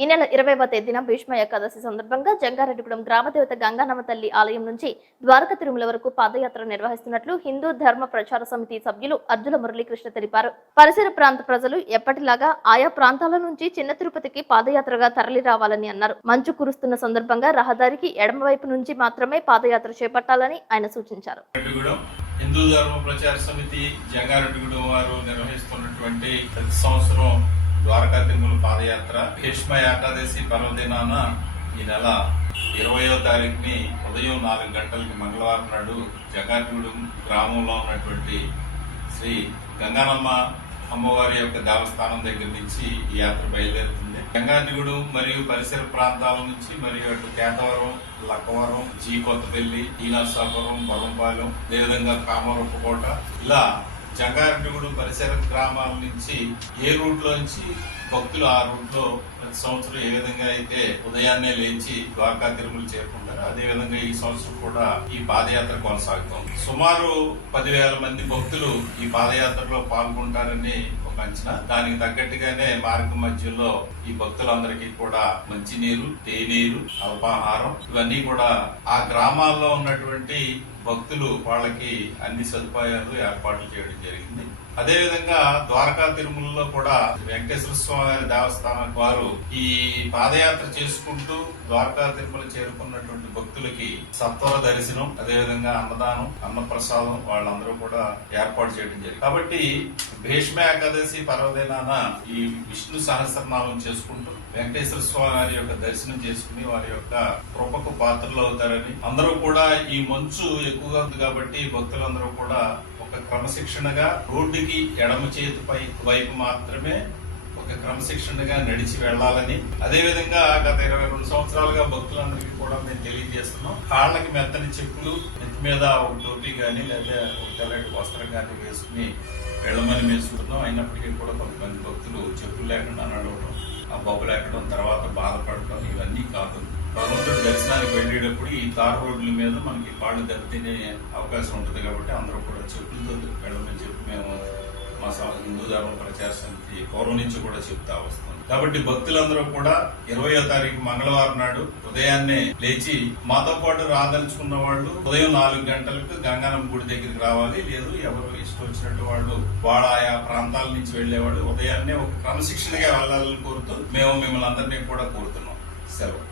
ఈ నెల 20వ తేదీన భీష్మ ఏకాదశి సందర్భంగా జంగారెడ్డిగూడెం గ్రామదేవత గంగానమ్మ తల్లి ఆలయం నుంచి ద్వారకా తిరుమల వరకు పాదయాత్ర నిర్వహిస్తున్నట్లు హిందూ ధర్మ ప్రచార సమితి సభ్యులు అర్జుల మురళీకృష్ణ తెలిపారు. పరిసర ప్రాంత ప్రజలు ఎప్పటిలాగా ఆయా ప్రాంతాల నుంచి చిన్న తిరుపతికి పాదయాత్రగా తరలి రావాలని అన్నారు. మంచు కురుస్తున్న సందర్భంగా రహదారికి ఎడమవైపు నుంచి మాత్రమే పాదయాత్ర చేపట్టాలని ఆయన సూచించారు. హిందూ ధర్మ ప్రచార సమితి జంగారెడ్డిగూడెం వారు నిర్వహిస్తున్నటువంటి ప్రతి సంవత్సరం ద్వారకా తిరుమల పాదయాత్ర భీష్మ ఏకాదశి పర్వదినాన ఈ నెల 20వ తారీఖుని ఉదయం 4 గంటలకి మంగళవారం నాడు జంగారెడ్డిగూడెం గ్రామంలో ఉన్నటువంటి శ్రీ గంగానమ్మ అమ్మవారి యొక్క దేవస్థానం దగ్గర నుంచి ఈ యాత్ర బయలుదేరుతుంది. జంగారెడ్డిగూడెం మరియు పరిసర ప్రాంతాల నుంచి మరియు అటు కేతవరం, లక్కవరం, జీ కొత్తపల్లి, ఈనర్సాపురం, బొల్లంపాలెం, అదేవిధంగా కామరూపకోట ఇలా జంగారెడ్డిగూడెం పరిసర గ్రామాల నుంచి ఏ రూట్ లోంచి భక్తులు ఆ రూట్ లో ప్రతి సంవత్సరం ఏ విధంగా అయితే ఉదయాన్నే లేచి ద్వారకా తిరుమల చేరుకుంటారు, అదే విధంగా ఈ సంవత్సరం కూడా ఈ పాదయాత్ర కొనసాగుతోంది. సుమారు 10,000 మంది భక్తులు ఈ పాదయాత్రలో పాల్గొంటారని ఒక అంచనా. దానికి తగ్గట్టుగానే మార్గ మధ్యలో ఈ భక్తులందరికీ కూడా మంచినీరు, తేనీరు, అల్పాహారం ఇవన్నీ కూడా ఆ గ్రామాల్లో ఉన్నటువంటి భక్తులు వాళ్ళకి అన్ని సదుపాయాలు ఏర్పాట్లు చేయడం జరిగింది. అదేవిధంగా ద్వారకా తిరుమలలో కూడా వెంకటేశ్వర స్వామి దేవస్థానం వారు ఈ పాదయాత్ర చేసుకుంటూ ద్వారకా తిరుమల చేరుకున్నటువంటి భక్తులకి సత్వర దర్శనం, అదేవిధంగా అన్నదానం, అన్నప్రసాదం వాళ్ళందరూ కూడా ఏర్పాటు చేయడం జరిగింది. కాబట్టి భీష్మ ఏకాదశి పర్వదినాన ఈ విష్ణు సహస్రనామం చేసుకుంటూ వెంకటేశ్వర స్వామి వారి యొక్క దర్శనం చేసుకుని వారి యొక్క కృపకు పాత్రలు అవుతారని, అందరూ కూడా ఈ మంచు ఎక్కువగా ఉంది కాబట్టి భక్తులందరూ కూడా ఒక క్రమశిక్షణగా రోడ్డుకి ఎడమ చేతి వైపు మాత్రమే ఒక క్రమశిక్షణగా నడిచి వెళ్లాలని, అదే విధంగా గత 22 సంవత్సరాలుగా భక్తులందరికీ కూడా మేము తెలియజేస్తున్నాం. కాళ్ళకి మెత్తని చెప్పులు, నెత్తి మీద ఒక టోపీ గానీ లేదా ఒక తెల్లటి వస్త్రం గానీ వేసుకుని వెళ్ళమని మేము చూస్తున్నాం. అయినప్పటికీ కూడా కొంతమంది భక్తులు చెప్పులు లేకుండా నడవడం, ఆ బొబ్బలు ఎక్కడం, తర్వాత బాధపడటం ఇవన్నీ కాదు. భగవంతుడి దర్శనానికి వెళ్ళేటప్పుడు ఈ తార్ రోడ్ల మీద మనకి కాళ్ళు దెబ్బతినే అవకాశం ఉంటుంది కాబట్టి అందరూ కూడా చెప్పులతో వెళ్ళమని చెప్పి మేము మా హిందూ ధర్మ ప్రచార సమితి పూర్వం నుంచి కూడా చెప్తా వస్తాం. కాబట్టి భక్తులందరూ కూడా 20వ తారీఖు మంగళవారం నాడు ఉదయాన్నే లేచి మాతో పాటు రాదలుచుకున్న వాళ్ళు ఉదయం 4 గంటలకు గంగానమ్మ గుడి దగ్గరికి రావాలి. లేదు ఎవరు ఇష్టం వచ్చినట్టు వాళ్ళు వాళ్ళ ఆయా ప్రాంతాల నుంచి వెళ్లేవాళ్ళు ఉదయాన్నే ఒక క్రమశిక్షణగా వెళ్లాలని కోరుతూ మేము మిమ్మల్ని అందరినీ కూడా కోరుతున్నాం. సెలవు.